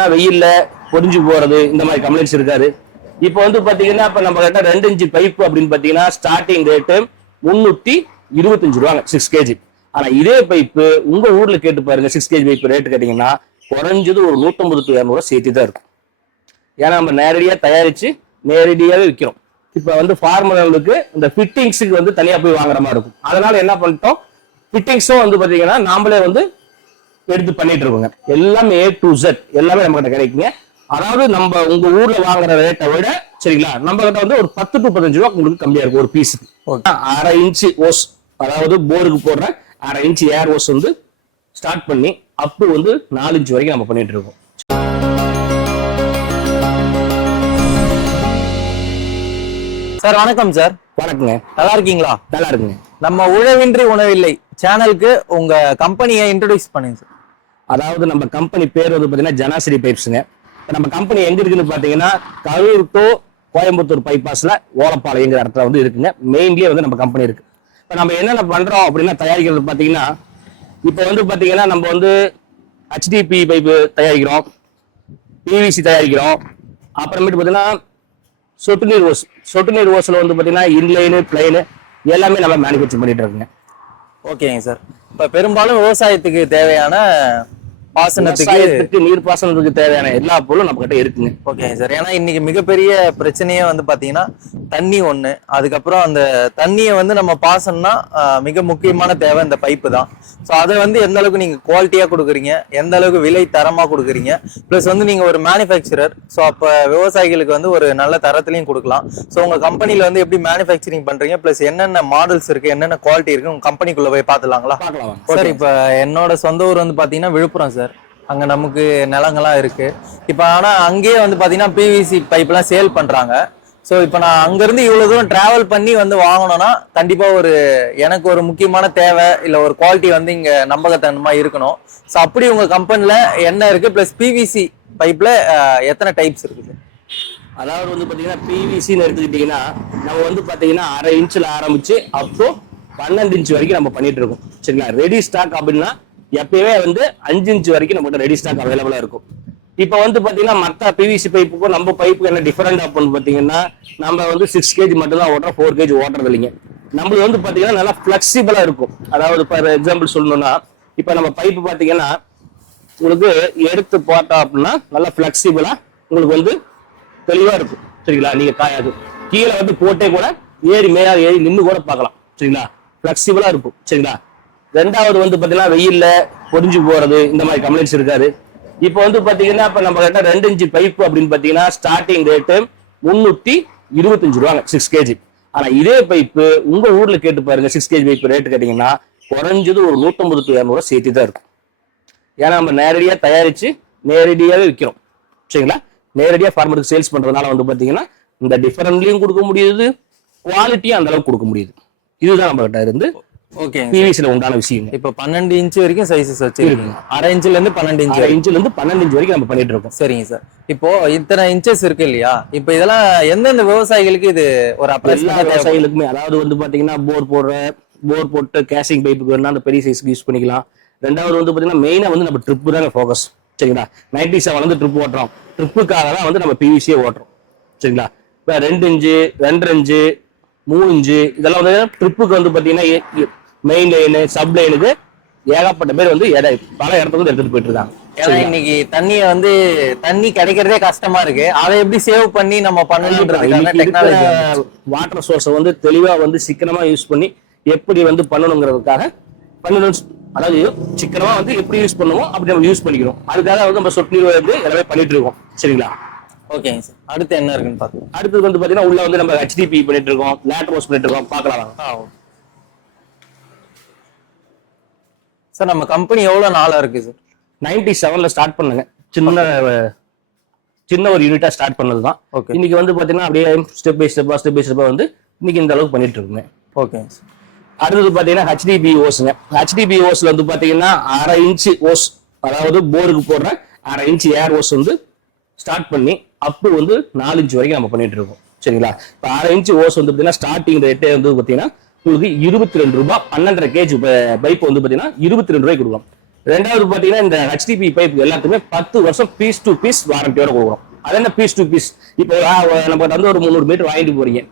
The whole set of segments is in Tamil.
பைப்லாம் வெயில்ல பொறிஞ்சு போறது இந்த மாதிரி கம்ப்ளைண்ட்ஸ் இருக்காது. இப்போ வந்து பாத்தீங்கன்னா இப்ப நம்ம கிட்ட 2 இன்ச் பைப் அப்படின்னு பாத்தீங்கன்னா ஸ்டார்டிங் ரேட்டு 325 ரூபாங்க 6 kg. ஆனா இதே பைப்பு உங்க ஊர்ல கேட்டு பாருங்க 6 kg பைப் ரேட்டு கேட்டீங்கன்னா குறைஞ்சது ஒரு 150 to 200 சேர்த்து தான் இருக்கும். ஏன்னா நம்ம நேரடியா தயாரிச்சு நேரடியாவே விற்கிறோம். இப்ப வந்து ஃபார்மர்களுக்கு இந்த ஃபிட்டிங்ஸுக்கு வந்து தனியா போய் வாங்குற மாதிரி இருக்கும். அதனால என்ன பண்ணிட்டோம், ஃபிட்டிங்ஸும் வந்து பாத்தீங்கன்னா நாமளே வந்து எடுத்து பண்ணிட்டு இருக்கோங்க. எல்லாமே A to Z எல்லாமே நம்ம கிட்ட கிடைக்குங்க. அதாவது நம்ம உங்க ஊர்ல வாங்குற ரேட்டை விட சரிங்களா நம்ம கிட்ட வந்து ஒரு 10 to 15 ரூபா உங்களுக்கு கம்மியா இருக்கும் ஒரு பீஸுக்கு. 1/2 இன்ச் ஓஸ், அதாவது போருக்கு போடுற 1/2 இன்ச் ஏர் ஓஸ் வந்து ஸ்டார்ட் பண்ணி அப் வந்து 4 இன்ச் வரைக்கும் நம்ம பண்ணிட்டு இருக்கோம். சார் வணக்கம் சார். வணக்கங்க. நல்லா இருக்கீங்களா? நல்லா இருக்குங்க. நம்ம உழவின்றி உணவில்லை சேனலுக்கு உங்க கம்பெனியை இன்ட்ரோடியூஸ் பண்ணுங்க சார். அதாவது நம்ம கம்பெனி பேர் வந்து பாத்தீங்கன்னா ஜனாசிரி பைப்ஸுங்க. நம்ம கம்பெனி எங்க இருக்குன்னு பாத்தீங்கன்னா கரூர் டு கோயம்புத்தூர் பைபாஸ்ல ஓலப்பாளையங்கிற இடத்துல வந்து இருக்குங்க. மெயின்லயே வந்து நம்ம கம்பெனி இருக்கு. இப்ப நம்ம என்னென்ன பண்றோம் அப்படின்னா தயாரிக்கிறது பாத்தீங்கன்னா இப்ப வந்து பாத்தீங்கன்னா நம்ம வந்து HDP பைப்பு தயாரிக்கிறோம், PVC தயாரிக்கிறோம், அப்புறமேட்டு பாத்தீங்கன்னா சொட்டு நீர் ஓஸ்ல வந்து பாத்தீங்கன்னா இன்லைனு பிளைனு எல்லாமே நம்ம மேனுஃபேக்சர் பண்ணிட்டு இருக்குங்க. ஓகேங்க சார். இப்ப பெரும்பாலும் விவசாயத்துக்கு தேவையான பாசனத்துக்கு நீர் பாசனத்துக்கு தேவையான எல்லா பொருளும் நம்ம கிட்ட இருக்குங்க. ஓகேங்க சார். ஏன்னா இன்னைக்கு மிகப்பெரிய பிரச்சனையே வந்து பாத்தீங்கன்னா தண்ணி ஒண்ணு, அதுக்கப்புறம் அந்த தண்ணியை வந்து நம்ம பாசனம்னா மிக முக்கியமான தேவை இந்த பைப்பு தான். ஸோ அதை வந்து எந்த அளவுக்கு நீங்க குவாலிட்டியா கொடுக்குறீங்க, எந்த அளவுக்கு விலை தரமா கொடுக்குறீங்க, பிளஸ் வந்து நீங்க ஒரு மேனுஃபேக்சரர், ஸோ அப்ப விவசாயிகளுக்கு வந்து ஒரு நல்ல தரத்திலையும் கொடுக்கலாம். ஸோ உங்க கம்பெனில வந்து எப்படி மேனுஃபேக்சரிங் பண்றீங்க, பிளஸ் என்னென்ன மாடல்ஸ் இருக்கு, என்னென்ன குவாலிட்டி இருக்கு உங்க கம்பெனிக்குள்ள போய் பார்த்துலாங்களா? சார் இப்ப என்னோட சொந்த ஊர் வந்து பாத்தீங்கன்னா விழுப்புரம் சார். அங்க நமக்கு நிலங்கள்லாம் இருக்கு. இப்ப ஆனா அங்கேயே வந்து பாத்தீங்கன்னா PVC பைப் எல்லாம் சேல் பண்றாங்க. ஸோ இப்போ நான் அங்கிருந்து இவ்வளவு தூரம் டிராவல் பண்ணி வந்து வாங்கணும்னா கண்டிப்பா ஒரு எனக்கு ஒரு முக்கியமான தேவை இல்ல ஒரு குவாலிட்டி வந்து இங்க நம்பகத்தன்மா இருக்கணும். ஸோ அப்படி உங்க கம்பெனில என்ன இருக்கு, பிளஸ் PVC பைப்ல எத்தனை டைப்ஸ் இருக்குது? அதாவது வந்து பாத்தீங்கன்னா PVCன்னு எடுத்துக்கிட்டீங்கன்னா நம்ம வந்து பாத்தீங்கன்னா 1/2 இன்ச்ல ஆரம்பிச்சு அப்போ 12 இன்ச் வரைக்கும் நம்ம பண்ணிட்டு இருக்கோம். சரிங்களா? ரெடி ஸ்டாக் அப்படின்னா எப்பயுமே வந்து 5 இன்ச் வரைக்கும் நம்மகிட்ட ரெடி ஸ்டாக் அவைலபிளா இருக்கும். இப்ப வந்து பாத்தீங்கன்னா மத்த PVC பைப்புக்கும் நம்ம பைப்புக்கு என்ன டிஃபரெண்ட் அப்படின்னு பாத்தீங்கன்னா நம்ம வந்து 6 kg மட்டும் தான் ஓட்டுறோம், 4 kg ஓட்டுறது இல்லைங்க. நம்மளுக்கு வந்து பாத்தீங்கன்னா நல்லா பிளெக்சிபிளா இருக்கும். அதாவது ஃபார் எக்ஸாம்பிள் சொல்லணும்னா இப்ப நம்ம பைப்பு பாத்தீங்கன்னா உங்களுக்கு எடுத்து போட்டோம் அப்படின்னா நல்லா பிளெக்சிபிளா உங்களுக்கு வந்து தெளிவா இருக்கும். சரிங்களா? நீங்க காயாது கீழே வந்து போட்டே கூட மேல ஏறி நின்று கூட பார்க்கலாம். சரிங்களா? பிளெக்சிபிளா இருக்கும். சரிங்களா? ரெண்டாவது வந்து பாத்தீங்கன்னா வெயில்ல பொறிஞ்சு போறது இந்த மாதிரி கம்ப்ளைண்ட்ஸ் இருக்காது. இப்போ வந்து பாத்தீங்கன்னா இப்ப நம்ம கிட்ட 2 இன்ச் பைப் அப்படின்னு பாத்தீங்கன்னா ஸ்டார்டிங் ரேட்டு 325 ரூபாங்க 6 kg. ஆனா இதே பைப்பு உங்க ஊர்ல கேட்டு பாருங்க 6 kg பைப் ரேட்டு கேட்டீங்கன்னா குறைஞ்சது ஒரு 150 to 200 சேர்த்து தான் இருக்கும். ஏன்னா நம்ம நேரடியா தயாரிச்சு நேரடியாவே விற்கிறோம். சரிங்களா? நேரடியா ஃபார்மருக்கு சேல்ஸ் பண்றதுனால வந்து பாத்தீங்கன்னா இந்த டிஃபரன்ட்லயும் கொடுக்க முடியுது, குவாலிட்டியும் அந்த அளவுக்கு கொடுக்க முடியுது. இதுதான் நம்ம கிட்ட இருந்து ஓகே PVCல உண்டான விஷயம். இப்போ 12 இன்ச் வரைக்கும் சைஸஸ் வச்சிருக்கீங்க. 1/2 இன்ச்ல இருந்து 12 இன்ச், 1/2 இன்ச்ல இருந்து 12 இன்ச் வரைக்கும் நம்ம பண்ணிட்டு இருக்கோம். சரிங்க சார். இப்போ இத்தனை இன்ச்சஸ் இருக்கு இல்லையா, இப்போ இதெல்லாம் எந்தெந்த விவசாயிகளுக்கு இது ஒரு எல்லா விவசாயிகளுக்குமே, அதாவது வந்து பாத்தீங்கன்னா போர் போட்டு கேசிங் பைப்புக்கு வேணா அந்த பெரிய சைஸ்க்கு யூஸ் பண்ணிக்கலாம். ரெண்டாவது வந்து பாத்தீங்கன்னா மெயினா வந்து நம்ம ட்ரிப்பு தாங்க ஃபோக்கஸ். சரிங்களா? 97 வந்து ட்ரிப் ஓட்டுறோம், ட்ரிப்புக்காக தான் வந்து நம்ம PVC ஓட்டுறோம். சரிங்களா? இப்போ 2 இன்ச்சு 2.5 இன்ச்சு 3 இன்ச்சு இதெல்லாம் வந்து ட்ரிப்புக்கு வந்து பாத்தீங்கன்னா மெயின் லைனு சப் லைனுக்கு ஏகப்பட்ட பேர் வந்து பல இடத்துக்கு வந்து எடுத்துட்டு போயிட்டு இருக்காங்க. ஏன்னா இன்னைக்கு தண்ணியை வந்து தண்ணி கிடைக்கிறதே கஷ்டமா இருக்கு. அதை எப்படி சேவ் பண்ணி நம்ம பண்ணணும்ன்றது வாட்டர் சோர்ஸை வந்து தெளிவா வந்து சிக்கனமா யூஸ் பண்ணி எப்படி வந்து பண்ணணுங்கிறதுக்காக அதாவது சிக்கனமா வந்து எப்படி யூஸ் பண்ணுவோம் அப்படி நம்ம யூஸ் பண்ணிக்கிறோம். அதுக்காக வந்து நம்ம சொட்டு நீர் வந்து எல்லாமே பண்ணிட்டு இருக்கோம். சரிங்களா? ஓகேங்க சார். அடுத்து என்ன இருக்குன்னு பாக்கலாம். அடுத்தது வந்து பாத்தீங்கன்னா உள்ள வந்து நம்ம HDP பண்ணிட்டு இருக்கோம், லேட்டர் ஓஸ் பண்ணிட்டு இருக்கோம். பார்க்கலாம் சார். நம்ம கம்பெனி எவ்வளவு நாளா இருக்கு சார்? 97ல ஸ்டார்ட் பண்ணுங்க. சின்ன ஒரு யூனிட்டா ஸ்டார்ட் பண்ணதுதான். இன்னைக்கு வந்து பாத்தீங்கன்னா அப்படியே ஸ்டெப் பை ஸ்டெப்பா வந்து இன்னைக்கு இந்த அளவுக்கு பண்ணிட்டு இருக்குங்க. ஓகே. அடுத்தது பாத்தீங்கன்னா HDP ஓஸ்ங்க. HDP ஓஸ்ல வந்து பாத்தீங்கன்னா 1/2 இன்ச் ஓஸ், அதாவது போருக்கு போடுற 1/2 இன்ச் ஏர் ஓஸ் வந்து ஸ்டார்ட் பண்ணி அப் வந்து 4 இன்ச் வரைக்கும் நம்ம பண்ணிட்டு இருக்கோம். சரிங்களா? இப்ப 1/2 இன்ச் ஓஸ் வந்து பாத்தீங்கன்னா ஸ்டார்டிங் ரேட்டே வந்து பாத்தீங்கன்னா உங்களுக்கு 22 ரூபாய் 12.5 kg பைப் வந்து பாத்தீங்கன்னா 22 ரூபாய்க்கு கொடுக்கலாம். ரெண்டாவது பாத்தீங்கன்னா இந்த HDP பைப் எல்லாத்துக்குமே 10 வருஷம் பீஸ் டு பீஸ் வாரண்டியோட கொடுக்குறோம். அது என்ன பீஸ் டு பீஸ்? இப்போ நம்ம வந்து ஒரு 300 மீட்டர் வாங்கிட்டு போறீங்க.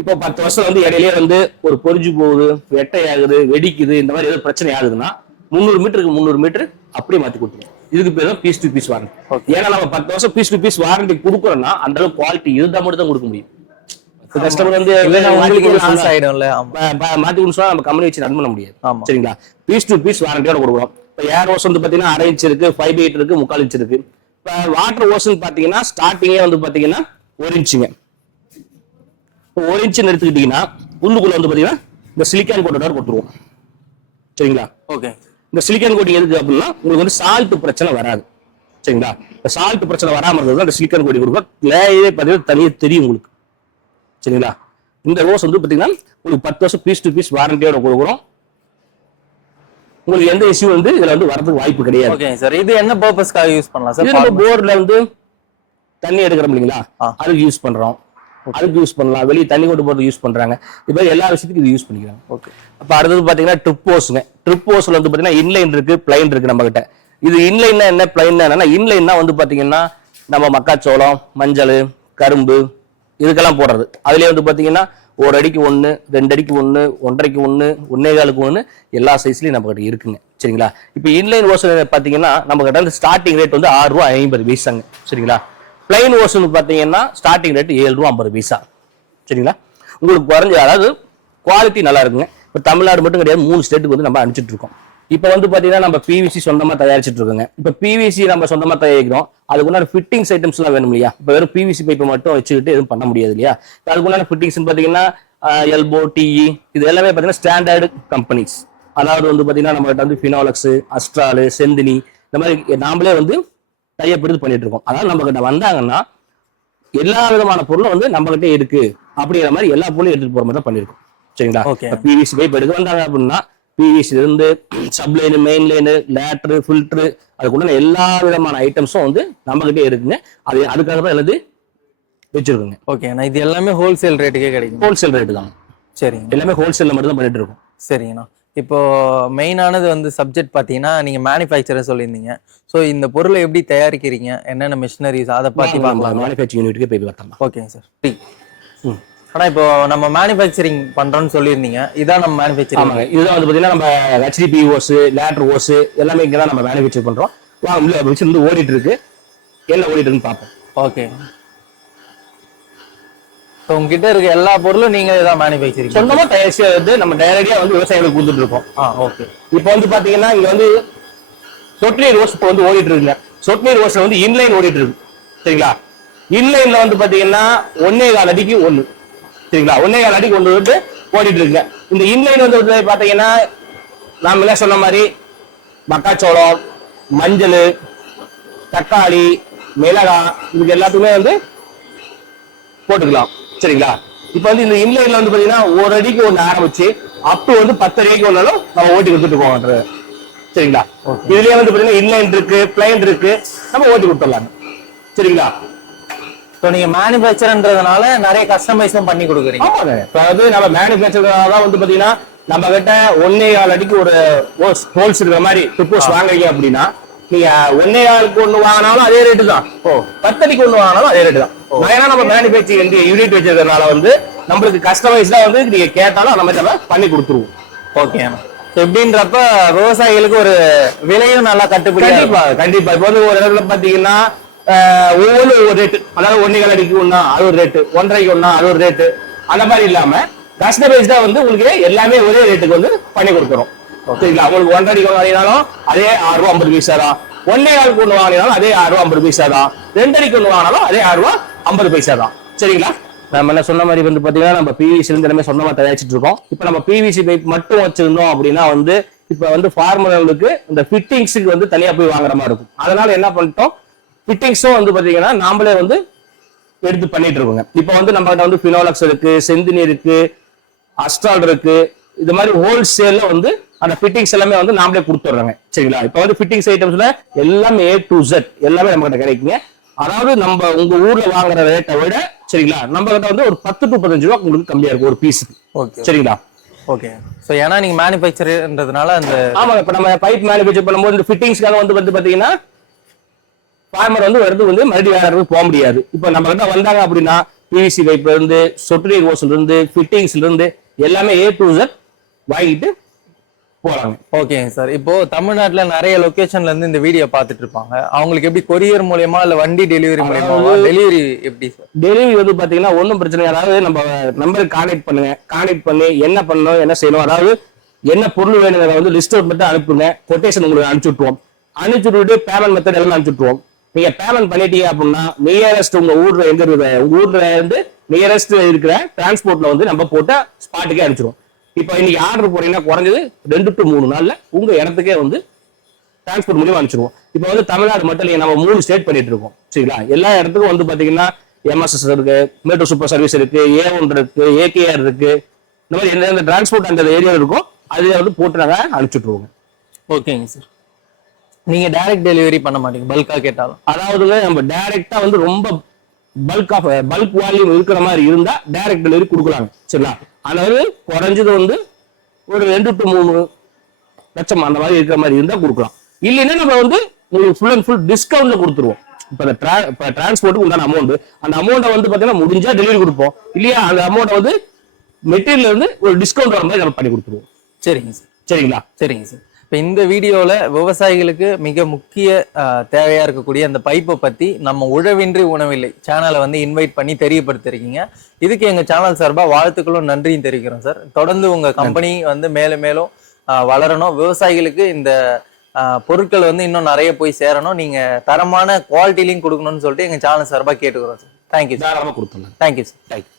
இப்போ 10 வருஷம் வந்து இடையிலேயே வந்து ஒரு பொறிஞ்சு போகுது, வெட்டை ஆகுது, வெடிக்குது, இந்த மாதிரி ஏதோ பிரச்சனை ஆகுதுன்னா 300 மீட்டருக்கு 300 மீட்டர் அப்படியே மாத்தி கொடுத்துருவோம். இதுக்கு பேர் தான் பீஸ் டு பீஸ் வாரண்டி. ஏன்னா நம்ம 10 வருஷம் பீஸ் டு பீஸ் வாரண்டி கொடுக்குறோம்னா அந்த அளவுக்கு குவாலிட்டி இருந்தா மட்டும் தான் கொடுக்க முடியும். கஸ்டமர் வந்து மாத்தி கொடுத்தா நம்ம கம்பெனி வச்சு ரன் பண்ண முடியாது. சரிங்களா? பீஸ் டு பீஸ் வாரண்டியோட கொடுக்குறோம். இப்போ ஏர் ஓஸ் வந்து பாத்தீங்கன்னா 1/2 இன்ச் இருக்கு, 5 8 இருக்கு, 3/4 இன்ச் இருக்கு. இப்போ வாட்டர் ஓஸ்ன்னு பாத்தீங்கன்னா ஸ்டார்டிங்கே வந்து பாத்தீங்கன்னா 1 இன்ச்சுங்க. 1 இன்ச்சுன்னு எடுத்துக்கிட்டீங்கன்னா உள்ளுக்குள்ள வந்து பாத்தீங்கன்னா இந்த சிலிக்கான் கோட்டோட கொடுத்துருவோம். சரிங்களா? ஓகே. இந்த சிலிக்கான் கோட்டிங் எதுக்கு அப்படின்னா உங்களுக்கு வந்து சால்ட் பிரச்சனை வராது. சரிங்களா? இந்த சால்ட் பிரச்சனை வராம இருக்கிறது இந்த சிலிக்கான் கோட்டிங் கொடுக்கும். லேயே பாத்தீங்கன்னா தனியாக தெரியும் உங்களுக்கு. சரிங்களா? இந்த ரோஸ் வந்து பாத்தீங்கன்னா உங்களுக்கு 10 வருஷம் பீஸ் டு பீஸ் வாரண்டியோட கொடுக்குறோம். உங்களுக்கு எந்த இஷ்யூ வந்து இதுல வந்து வரதுக்கு வாய்ப்பு கிடையாது. Okay sir. இது என்ன பர்பஸ்க்காக யூஸ் பண்ணலாம் சார்? நம்ம போர்ல வந்து தண்ணி எடுக்கிறோம் இல்லைங்களா, அதுக்கு யூஸ் பண்றோம். அதுக்கு யூஸ் பண்ணலாம். வெளியே தண்ணி கொண்டு போறது யூஸ் பண்றாங்க. இப்போ எல்லா விஷயத்துக்கும் இது யூஸ் பண்ணிக்கிறாங்க. ஓகே. அப்ப அடுத்தது பாத்தீங்கன்னா ட்ரிப் ஓஸ்ங்க. ட்ரிப் ஓஸ்ல வந்து பாத்தீங்கன்னா இன்லைன் இருக்கு, பிளைன் இருக்கு நம்ம கிட்ட. இது இன்லைன்னா என்ன, பிளைன்னா என்ன? இன்லைன்னா வந்து பாத்தீங்கன்னா நம்ம மக்காச்சோளம், மஞ்சள், கரும்பு இதுக்கெல்லாம் போடுறது. அதுலயே வந்து பாத்தீங்கன்னா 1 அடிக்கு 1, 2 அடிக்கு 1, 1.5 அடிக்கு 1, 1.25 1 எல்லா சைஸ்லயும் நம்ம கிட்ட இருக்குங்க. சரிங்களா? இப்போ இன்லைன் ஓஸ் பாத்தீங்கன்னா நம்ம கிட்ட வந்து ஸ்டார்டிங் ரேட் வந்து ₹6.50. சரிங்களா? பிளைன் ஓஸ்ன்னு பாத்தீங்கன்னா ஸ்டார்டிங் ரேட் ₹7.50. சரிங்களா? உங்களுக்கு குறைஞ்ச, அதாவது குவாலிட்டி நல்லா இருக்குங்க. இப்போ தமிழ்நாடு மட்டும் கிடையாது, 3 ஸ்டேட்டுக்கு வந்து நம்ம அனுப்பிச்சிட்டு இருக்கோம். இப்போ வந்து பாத்தீங்கன்னா நம்ம பிவிசி சொந்தமா தயாரிச்சிட்டு இருக்கோங்க. இப்போ பிவிசி நம்ம சொந்தமா தயாரிக்கிறோம். அதுக்குண்டான ஃபிட்டிங்ஸ் ஐட்டம்ஸ் எல்லாம் வேணும் இல்லையா? இப்போ வெறும் பிவிசி பைப்பை மட்டும் வச்சுக்கிட்டு எதுவும் பண்ண முடியாது இல்லையா? அதுக்குண்டான ஃபிட்டிங்ஸ் பாத்தீங்கன்னா எல்போ, டிஇ இது எல்லாமே பாத்தீங்கன்னா ஸ்டாண்டர்டு கம்பெனிஸ். அதாவது வந்து பாத்தீங்கன்னா நம்ம கிட்ட வந்து ஃபினாலக்ஸ், அஸ்ட்ரால், செந்தினி இந்த மாதிரி நாமளே வந்து டைப் பண்ணிட்டு இருக்கோம். அதாவது நம்ம கிட்ட வந்தாங்கன்னா எல்லா விதமான பொருளும் வந்து நம்ம கிட்டே இருக்கு அப்படிங்கிற மாதிரி எல்லா பொருளும் எடுத்துட்டு போற மாதிரி தான் பண்ணிருக்கோம். சரிங்களா? பிவிசி பைப் எடுக்க வந்தாங்க அப்படின்னா பிவிசி இருந்து சப்லைனு, மெயின் லைனு, லேட்டரு, ஃபில்டரு அதுக்குள்ள எல்லா விதமான ஐட்டம்ஸும் வந்து நம்ம கிட்டே இருக்குங்க. அதுக்காக தான் எல்லாது வச்சிருக்கோங்க. ஓகே. இது எல்லாமே ஹோல்சேல் ரேட்டுக்கே கிடைக்கும். ஹோல்சேல் ரேட்டு தான். சரிங்க. எல்லாமே ஹோல்சேல்ல மட்டும் தான் பண்ணிட்டு இருக்கோம். சரிங்கண்ணா. இப்போ மெயினானது வந்து சப்ஜெக்ட் பார்த்தீங்கன்னா நீங்கள் மேனுஃபேக்சரர் சொல்லியிருந்தீங்க. ஸோ இந்த பொருளை எப்படி தயாரிக்கிறீங்க, என்னென்ன மிஷினரிஸ் அதை பற்றி மேனுஃபேக்சரிங் யூனிட்டுக்கு போய் வரலாம். ஓகேங்க சார். ஆனால் இப்போ நம்ம மேனுஃபேக்சரிங் பண்ணுறோன்னு சொல்லியிருந்தீங்க. இதான் நம்ம மேனுஃபேக்சரிங். ஆமாங்க. இதுதான் வந்து பார்த்தீங்கன்னா நம்ம HDP ஓஸ், லேட்டர் ஓஸ் எல்லாமே இங்கே தான் நம்ம மேனுஃபேக்சர் பண்ணுறோம். வாங்க மிஷின் வந்து ஓடிட்டு இருக்கு, என்ன ஓடிட்டு இருக்குன்னு பார்ப்போம். ஓகே. ஸோ உங்ககிட்ட இருக்க எல்லா பொருளும் நீங்க தான் மேனுஃபேக்சரிங் சொந்தமா தயாரிச்சு வந்து நம்ம டைரக்டா வந்து விவசாயிகளுக்கு கொடுத்துட்டு இருக்கோம். ஓகே. இப்போ வந்து பாத்தீங்கன்னா இங்க வந்து சொட்டு ரோஸ் இப்போ வந்து ஓடிட்டு இருக்குங்க. சொட்டு ரோஸ்ல வந்து இன்லைன் ஓடிட்டு இருக்கு. சரிங்களா? இன்லைன்ல வந்து பாத்தீங்கன்னா 1.25 அடிக்கு 1. சரிங்களா? 1.25 அடிக்கு 1 வந்து ஓடிட்டு இருக்குங்க. இந்த இன்லைன் வந்து பாத்தீங்கன்னா நாம எல்லாம் சொன்ன மாதிரி மக்காச்சோளம், மஞ்சள், தக்காளி, மிளகாய் இதுக்கு எல்லாத்துக்குமே வந்து போட்டுக்கலாம். சரிங்களா? இப்ப வந்து இந்த இன்லைன்ல வந்து பாத்தீங்கன்னா 1 அடிக்கு 1 ஆரம்பிச்சு அப் வந்து 10 அடிக்கு ஒன்னாலும் நம்ம ஓட்டி கொடுத்துட்டு போவோம். சரிங்களா? இதுலயே வந்து பாத்தீங்கன்னா இன்லைன் இருக்கு, பிளைன் இருக்கு, நம்ம ஓட்டி கொடுத்துடலாம். சரிங்களா? இப்போ நீங்க மேனுஃபேக்சர்ன்றதுனால நிறைய கஸ்டமைஸும் பண்ணி கொடுக்குறீங்க. ஆமாங்க. அதாவது நம்ம மேனுஃபேக்சர்தான் வந்து பாத்தீங்கன்னா நம்ம கிட்ட 1.25 அடிக்கு ஒரு ஹோல்ஸ் இருக்கிற மாதிரி ட்ரிப்போஸ் வாங்குறீங்க அப்படின்னா நீங்க 1.25க்கு 1 வாங்கினாலும் அதே ரேட்டு தான். 10 அடிக்கு 1 வாங்கினாலும் அதே ரேட்டு தான். ஏன்னா நம்ம மேனுஃபேக்சரிங் யூனிட் வச்சிருக்கிறதுனால வந்து நம்மளுக்கு கஸ்டமைஸ்டா வந்து நீங்க கேட்டாலும் அந்த மாதிரி நம்ம பண்ணி கொடுத்துருவோம். ஓகே. எப்படின்றப்ப விவசாயிகளுக்கு ஒரு விலையும் நல்லா கட்டுப்படி. கண்டிப்பா கண்டிப்பா. இப்போ வந்து ஒரு இடத்துல பாத்தீங்கன்னா ஒவ்வொரு ஒரு ரேட்டு, அதாவது 1.25 அடிக்கு 1 அது ஒரு ரேட்டு, 1.5க்கு 1 அது ஒரு ரேட்டு, அந்த மாதிரி இல்லாம கஸ்டமைஸ்டா வந்து உங்களுக்கு எல்லாமே ஒரே ரேட்டுக்கு வந்து பண்ணி கொடுக்குறோம். சரிங்களா? உங்களுக்கு 1.5 அடிக்கு 1 வாங்கினாலும் அதே ₹6.50 தான். 1.25க்கு 1 வாங்கினாலும் அதே ₹6.50 தான். 2 அடிக்கு 1 வாங்கினாலும் அதே ₹6.50 தான். சரிங்களா? நம்ம என்ன சொன்ன மாதிரி வந்து பாத்தீங்கன்னா நம்ம பிவிசி இருந்து எல்லாமே சொந்தமா தயாரிச்சுட்டு இருக்கோம். இப்ப நம்ம பிவிசி பைப் மட்டும் வச்சிருந்தோம் அப்படின்னா வந்து இப்ப வந்து ஃபார்மர்களுக்கு இந்த ஃபிட்டிங்ஸுக்கு வந்து தனியா போய் வாங்குற மாதிரி இருக்கும். அதனால என்ன பண்ணிட்டோம், ஃபிட்டிங்ஸும் வந்து பாத்தீங்கன்னா நாமளே வந்து எடுத்து பண்ணிட்டு இருக்கோங்க. இப்ப வந்து நம்ம கிட்ட வந்து ஃபினோலக்ஸ் இருக்கு, செந்தினி இருக்கு, அஸ்ட்ரால் இருக்கு. இது மாதிரி ஹோல்சேல்ல வந்து அந்த ஃபிட்டிங்ஸ் எல்லாமே வந்து நாமளே கொடுத்துட்றாங்க. சரிங்களா? இப்ப வந்து ஃபிட்டிங்ஸ் ஐட்டம்ஸ்ல எல்லாமே A to Z எல்லாமே நம்ம கிட்ட கிடைக்குங்க. அதாவது நம்ம உங்க ஊர்ல வாங்குற ரேட்டை விட சரிங்களா நம்ம கிட்ட வந்து ஒரு 10 to 15 ரூபா உங்களுக்கு கம்மியா இருக்கும் ஒரு பீஸுக்கு. சரிங்களா? ஓகே. ஸோ ஏன்னா நீங்க மேனுஃபேக்சர்ன்றதுனால அந்த ஆமாங்க. இப்ப நம்ம பைப் மேனுஃபேக்சர் பண்ணும்போது இந்த ஃபிட்டிங்ஸ்க்காக வந்து பாத்தீங்கன்னா ஃபார்மர் வந்து மறுபடியும் வேற இடத்துக்கு போக முடியாது. இப்ப நம்ம கிட்ட வந்தாங்க அப்படின்னா பிவிசி பைப்ல இருந்து, சொட்டு நீர் ஹோஸ்ல இருந்து, ஃபிட்டிங்ஸ்ல இருந்து எல்லாமே A to Z வாங்கிட்டு போறாங்க. ஓகேங்க சார். இப்போ தமிழ்நாட்டுல நிறைய லொகேஷன்ல இருந்து இந்த வீடியோ பார்த்துட்டு இருப்பாங்க. அவங்களுக்கு எப்படி கொரியர் மூலியமா இல்ல வண்டி டெலிவரி மூலியமா? டெலிவரி எப்படி சார்? டெலிவரி வந்து பாத்தீங்கன்னா ஒன்றும் பிரச்சனை இல்லை. அதாவது நம்ம நம்பருக்கு கான்டாக்ட் பண்ணுங்க. கான்டாக்ட் பண்ணி என்ன பண்ணணும், என்ன செய்யணும், அதாவது என்ன பொருள் வேணுங்கிறத வந்து லிஸ்ட் அவுட் மட்டும் அனுப்புங்க. கொட்டேஷன் உங்களுக்கு அனுப்பிச்சு விட்டுருவோம். அனுப்பிச்சு விட்டுட்டு பேமெண்ட் மெத்தட் எல்லாம் அனுப்பிச்சு விட்டுருவோம். நீங்க பேமெண்ட் பண்ணிட்டீங்க அப்படின்னா நியரஸ்ட் உங்க ஊர்ல எங்க இருக்கிற ஊர்ல இருந்து நியரஸ்ட் இருக்கிற டிரான்ஸ்போர்ட்ல வந்து நம்ம போட்ட ஸ்பாட்டுக்கே அனுப்பிச்சிருவோம். இப்போ இன்னைக்கு ஆர்டர் போறீங்கன்னா குறைஞ்சது 2 to 3 நாள்ல உங்க இடத்துக்கே வந்து டிரான்ஸ்போர்ட் மூலியமா அனுப்பிச்சிருவோம். இப்போ வந்து தமிழ்நாடு மட்டும் இல்லைங்க, நம்ம 3 ஸ்டேட் பண்ணிட்டு இருக்கோம். சரிங்களா? எல்லா இடத்துக்கும் வந்து பாத்தீங்கன்னா MSS இருக்கு, மெட்ரோ சூப்பர் சர்வீஸ் இருக்கு, A1 இருக்கு, AKR இருக்கு. இந்த மாதிரி எந்தெந்த டிரான்ஸ்போர்ட் அந்த ஏரியா இருக்கும் அதுல வந்து போட்டு நாங்க அனுப்பிச்சுட்டுருவோங்க. ஓகேங்க சார். நீங்க டைரக்ட் டெலிவரி பண்ண மாட்டீங்க பல்கா கேட்டாலும்? அதாவது நம்ம டைரக்டா வந்து ரொம்ப பல்க் வால்யூம் இருக்கிற மாதிரி இருந்தா டைரக்ட் டெலிவரி கொடுக்கலாங்க. சரிங்களா? அதாவது குறைஞ்சது வந்து ஒரு 2 to 3 லட்சம் அந்த மாதிரி இருக்கிற மாதிரி இருந்தா கொடுக்கலாம். இல்லைன்னா நம்ம வந்து உங்களுக்கு ஃபுல் அண்ட் ஃபுல் டிஸ்கவுண்ட்ல கொடுத்துருவோம். இப்ப டிரான்ஸ்போர்ட்டுக்கு உண்டான அமௌண்ட், அந்த அமௌண்ட்டை வந்து பாத்தீங்கன்னா முடிஞ்சா டெலிவரி கொடுப்போம். இல்லையா அந்த அமௌண்ட்டை வந்து மெட்டீரியல் இருந்து ஒரு டிஸ்கவுண்ட் வர மாதிரி நம்ம பண்ணி கொடுத்துருவோம். சரிங்க சார். சரிங்களா? சரிங்க சார். இப்போ இந்த வீடியோல விவசாயிகளுக்கு மிக முக்கிய தேவையா இருக்கக்கூடிய அந்த பைப்பை பத்தி நம்ம உழவின்றி உணவில்லை சேனலை வந்து இன்வைட் பண்ணி தெரியப்படுத்திருக்கீங்க. இதுக்கு எங்க சேனல் சார்பா வாழ்த்துக்களும் நன்றியும் தெரிவிக்கிறோம் சார். தொடர்ந்து உங்க கம்பெனி வந்து மேலும் மேலும் வளரணும். விவசாயிகளுக்கு இந்த பொருட்கள் வந்து இன்னும் நிறைய போய் சேரணும். நீங்க தரமான குவாலிட்டிலையும் கொடுக்கணும்னு சொல்லிட்டு எங்க சேனல் சார்பா கேட்டுக்கிறோம் சார். Thank you sir. தாராளமா கொடுத்துருங்க. Thank you sir. தேங்க்யூ.